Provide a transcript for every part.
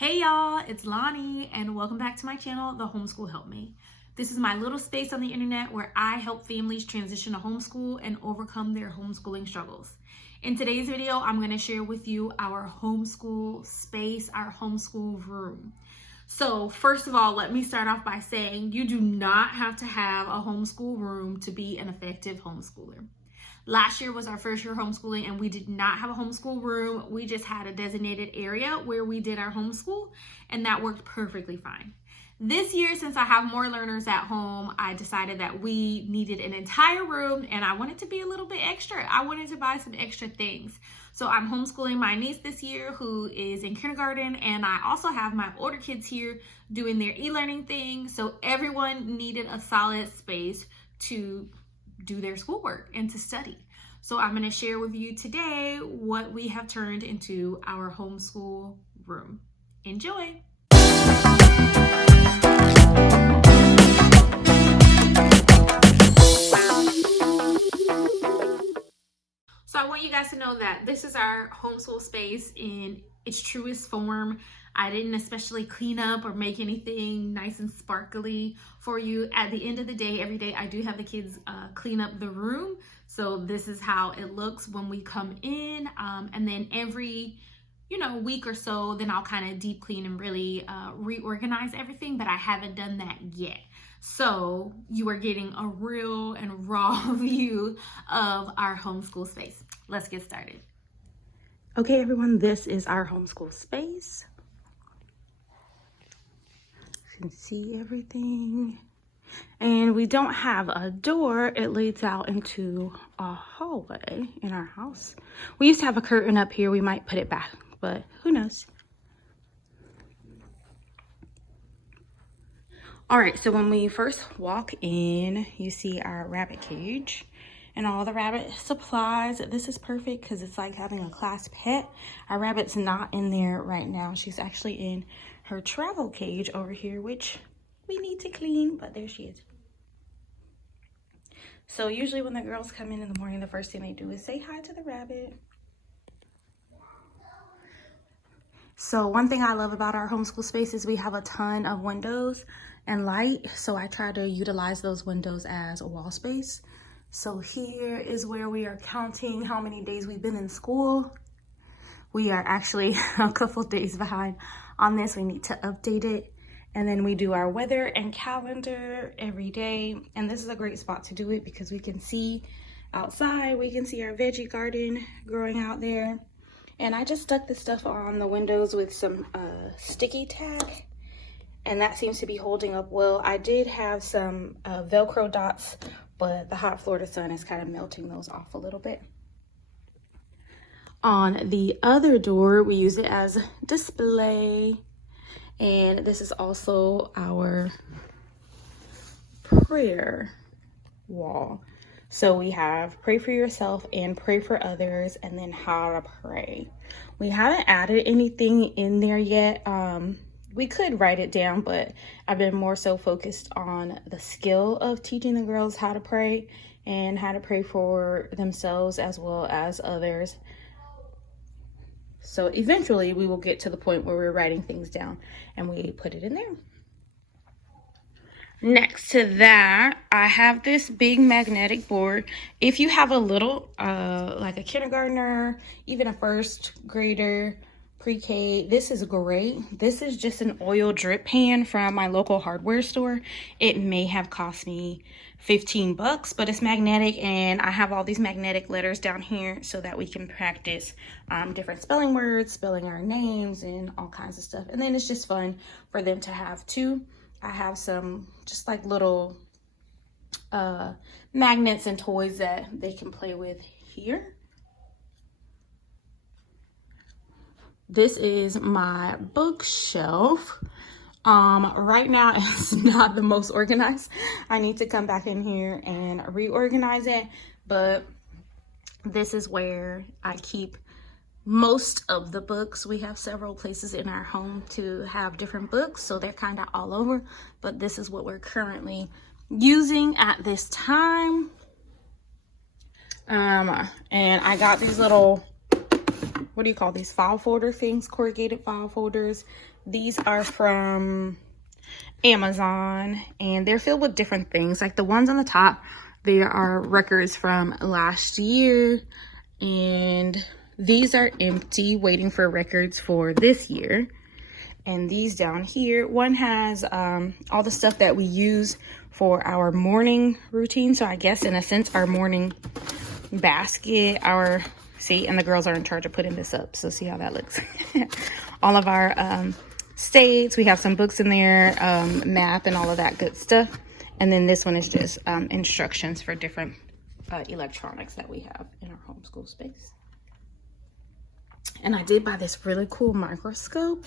Hey y'all, it's Lonnie and welcome back to my channel, The Homeschool Help Me. This is my little space on the internet where I help families transition to homeschool and overcome their homeschooling struggles. In today's video, I'm going to share with you our homeschool space, our homeschool room. So first of all, let me start off by saying you do not have to have a homeschool room to be an effective homeschooler. Last year was our first year homeschooling and we did not have a homeschool room. We just had a designated area where we did our homeschool and that worked perfectly fine. This year, since I have more learners at home, I decided that we needed an entire room and I wanted to be a little bit extra. I wanted to buy some extra things. So I'm homeschooling my niece this year who is in kindergarten, and I also have my older kids here doing their e-learning thing. So everyone needed a solid space to do their schoolwork and to study. So I'm going to share with you today what we have turned into our homeschool room. Enjoy! So I want you guys to know that this is our homeschool space in its truest form. I didn't especially clean up or make anything nice and sparkly for you. At the end of the day, every day I do have the kids clean up the room. So this is how it looks when we come in. And then every week or so, then I'll kind of deep clean and really reorganize everything, but I haven't done that yet. So you are getting a real and raw view of our homeschool space. Let's get started. Okay, everyone, this is our homeschool space. You can see everything. And we don't have a door. It leads out into a hallway in our house. We used to have a curtain up here. We might put it back, but who knows? All right, so when we first walk in, you see our rabbit cage and all the rabbit supplies. This is perfect because it's like having a class pet. Our rabbit's not in there right now. She's actually in her travel cage over here, which we need to clean, but there she is. So usually when the girls come in the morning, the first thing they do is say hi to the rabbit. So one thing I love about our homeschool space is we have a ton of windows and light. So I try to utilize those windows as a wall space. So here is where we are counting how many days we've been in school. We are actually a couple days behind on this. We need to update it. And then we do our weather and calendar every day. And this is a great spot to do it because we can see outside. We can see our veggie garden growing out there. And I just stuck this stuff on the windows with some sticky tack. And that seems to be holding up well. I did have some Velcro dots, but the hot Florida sun is kind of melting those off a little bit. On the other door, we use it as display. And this is also our prayer wall. So we have pray for yourself and pray for others, and then how to pray. We haven't added anything in there yet. We could write it down, but I've been more so focused on the skill of teaching the girls how to pray and how to pray for themselves as well as others. So eventually we will get to the point where we're writing things down and we put it in there. Next to that, I have this big magnetic board. If you have a little, like a kindergartner, even a first grader, pre-K, this is great. This is just an oil drip pan from my local hardware store. It may have cost me 15 bucks, but it's magnetic, and I have all these magnetic letters down here so that we can practice different spelling words, spelling our names, and all kinds of stuff. And then it's just fun for them to have too. I have some just like little magnets and toys that they can play with here. This is my bookshelf. Right now it's not the most organized. I need to come back in here and reorganize it, but this is where I keep most of the books. We have several places in our home to have different books, so they're kind of all over, but this is what we're currently using at this time. And I got these little what do you call these, file folder things, corrugated file folders. These are from Amazon, and they're filled with different things. Like the ones on the top, they are records from last year, and these are empty, waiting for records for this year. And these down here, one has all the stuff that we use for our morning routine. So I guess in a sense, our morning basket, see, and the girls are in charge of putting this up. So see how that looks. All of our states, we have some books in there, map and all of that good stuff. And then this one is just instructions for different electronics that we have in our homeschool space. And I did buy this really cool microscope.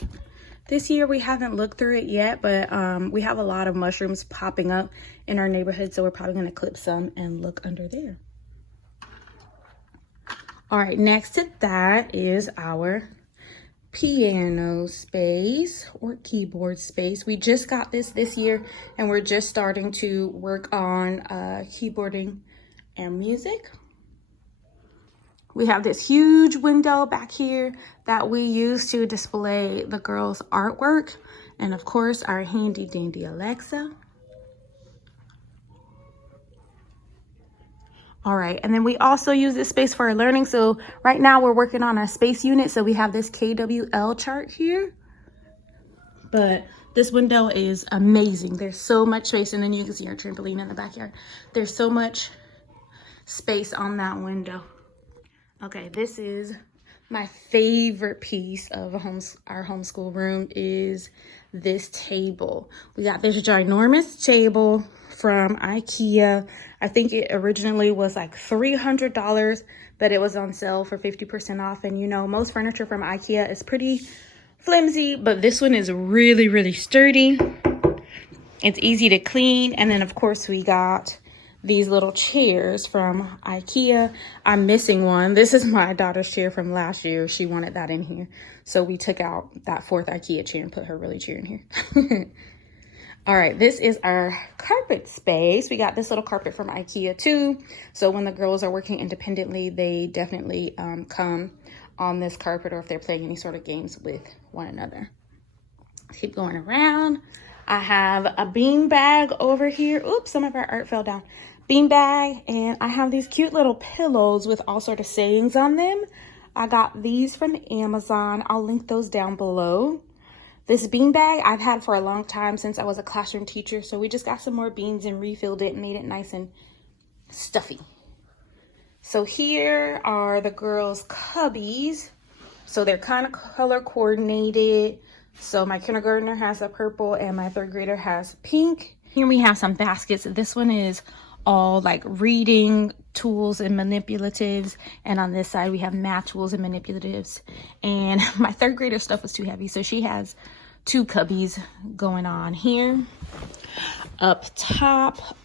This year we haven't looked through it yet, but we have a lot of mushrooms popping up in our neighborhood, so we're probably going to clip some and look under there. All right, next to that is our piano space or keyboard space. We just got this year, and we're just starting to work on keyboarding and music. We have this huge window back here that we use to display the girls' artwork. And of course, our handy dandy Alexa. All right, and then we also use this space for our learning. So right now we're working on a space unit. So we have this KWL chart here. But this window is amazing. There's so much space, and then you can see our trampoline in the backyard. There's so much space on that window. Okay, this is my favorite piece of our homeschool room is this table. We got this ginormous table from IKEA. I think it originally was like $300, but it was on sale for 50% off. And you know, most furniture from IKEA is pretty flimsy, but this one is really, really sturdy. It's easy to clean. And then of course we got these little chairs from IKEA. I'm missing one. This is my daughter's chair from last year. She wanted that in here. So we took out that 4th IKEA chair and put her really chair in here. All right, this is our carpet space. We got this little carpet from IKEA too. So when the girls are working independently, they definitely come on this carpet, or if they're playing any sort of games with one another. Keep going around. I have a bean bag over here. Oops, some of our art fell down. Bean bag, and I have these cute little pillows with all sort of sayings on them. I got these from Amazon. I'll link those down below. This bean bag I've had for a long time, since I was a classroom teacher. So we just got some more beans and refilled it and made it nice and stuffy. So here are the girls' cubbies. So they're kind of color coordinated. So my kindergartner has a purple and my 3rd grader has pink. Here we have some baskets. This one is all like reading tools and manipulatives, and on this side we have math tools and manipulatives. And my 3rd grader stuff was too heavy, so she has 2 cubbies going on here. Up top,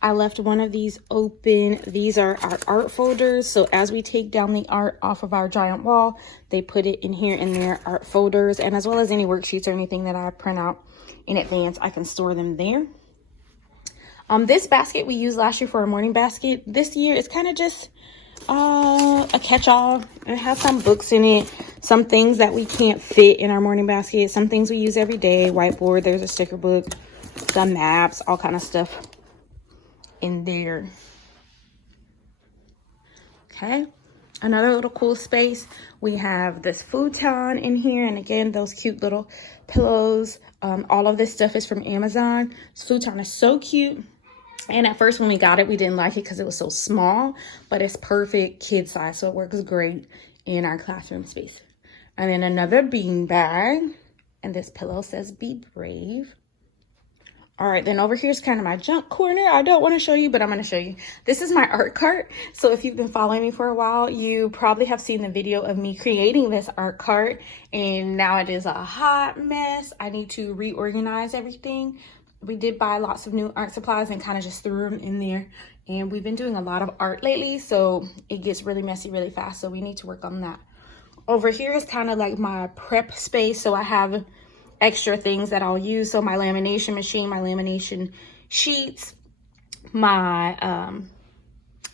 I left one of these open. These are our art folders. So as we take down the art off of our giant wall, they put it in here in their art folders, and as well as any worksheets or anything that I print out in advance, I can store them there. This basket we used last year for a morning basket. This year it's kind of just a catch-all. It has some books in it, some things that we can't fit in our morning basket, some things we use every day, whiteboard, there's a sticker book, some maps, all kind of stuff in there. Okay, another little cool space. We have this futon in here, and again, those cute little pillows. All of this stuff is from Amazon. This futon is so cute. And at first when we got it, we didn't like it because it was so small, but it's perfect kid size, so it works great in our classroom space. And then another bean bag, and this pillow says "Be brave." All right, then over here is kind of my junk corner. I don't want to show you, but I'm going to show you. This is my art cart. So if you've been following me for a while, you probably have seen the video of me creating this art cart, and now it is a hot mess. I need to reorganize everything. We did buy lots of new art supplies and kind of just threw them in there. And we've been doing a lot of art lately, so it gets really messy really fast. So we need to work on that. Over here is kind of like my prep space. So I have extra things that I'll use. So my lamination machine, my lamination sheets, my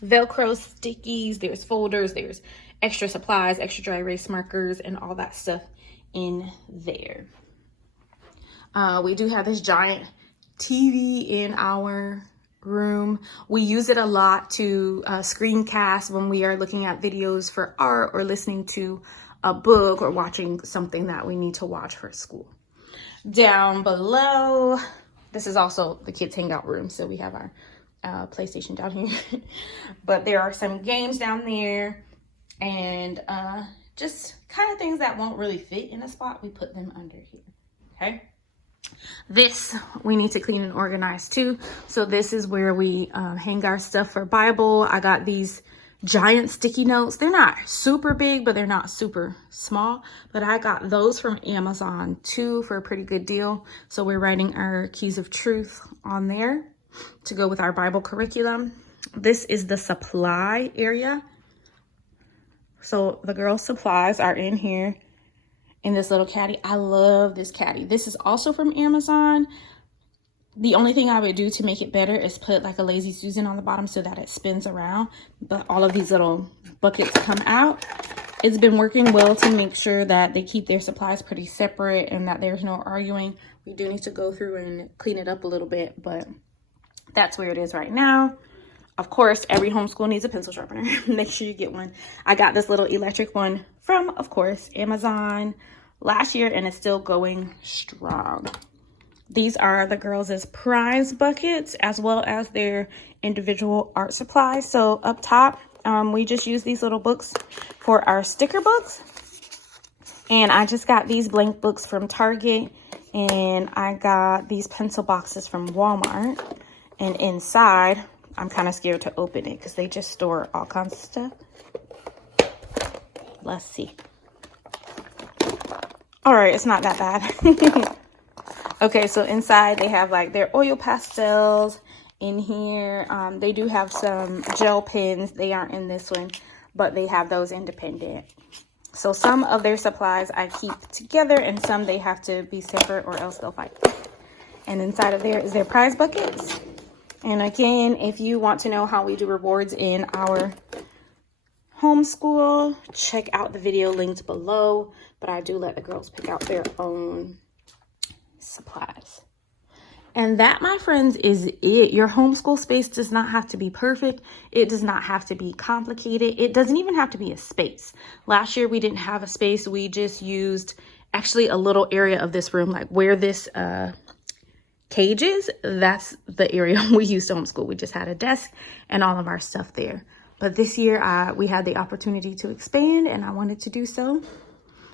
Velcro stickies, there's folders, there's extra supplies, extra dry erase markers, and all that stuff in there. We do have this giant TV in our room. We use it a lot to screencast when we are looking at videos for art or listening to a book or watching something that we need to watch for school. Down below, this is also the kids hangout room, so we have our PlayStation down here. But there are some games down there, and just kind of things that won't really fit in a spot, we put them under here. Okay, this we need to clean and organize too. So this is where we hang our stuff for Bible. I got these giant sticky notes. They're not super big, but they're not super small, but I got those from Amazon too for a pretty good deal. So we're writing our keys of truth on there to go with our Bible curriculum. This is the supply area. So the girls' supplies are in here in this little caddy. I love this caddy. This is also from Amazon. The only thing I would do to make it better is put like a Lazy Susan on the bottom so that it spins around, but all of these little buckets come out. It's been working well to make sure that they keep their supplies pretty separate and that there's no arguing. We do need to go through and clean it up a little bit, but that's where it is right now. Of course, every homeschool needs a pencil sharpener. Make sure you get one. I got this little electric one from, of course, Amazon last year, and it's still going strong. These are the girls' prize buckets as well as their individual art supplies. So up top, we just use these little books for our sticker books. And I just got these blank books from Target, and I got these pencil boxes from Walmart. And inside, I'm kind of scared to open it because they just store all kinds of stuff. Let's see. All right, it's not that bad. Okay, so inside they have like their oil pastels in here. They do have some gel pens. They aren't in this one, but they have those independent. So some of their supplies I keep together and some they have to be separate or else they'll fight. And inside of there is their prize buckets. And again, if you want to know how we do rewards in our homeschool, check out the video linked below. But I do let the girls pick out their own supplies. And that, my friends, is it. Your homeschool space does not have to be perfect. It does not have to be complicated. It doesn't even have to be a space. Last year we didn't have a space. We just used actually a little area of this room, like where this cage is. That's the area we used to homeschool. We just had a desk and all of our stuff there. But this year we had the opportunity to expand, and I wanted to do so.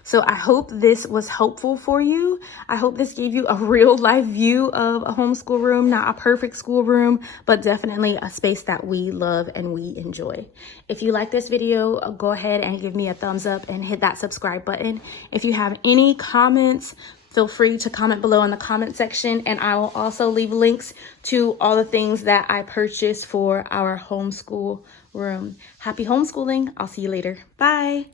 So I hope this was helpful for you. I hope this gave you a real life view of a homeschool room, not a perfect school room, but definitely a space that we love and we enjoy. If you like this video, go ahead and give me a thumbs up and hit that subscribe button. If you have any comments, feel free to comment below in the comment section, and I will also leave links to all the things that I purchased for our homeschool room. Happy homeschooling. I'll see you later. Bye.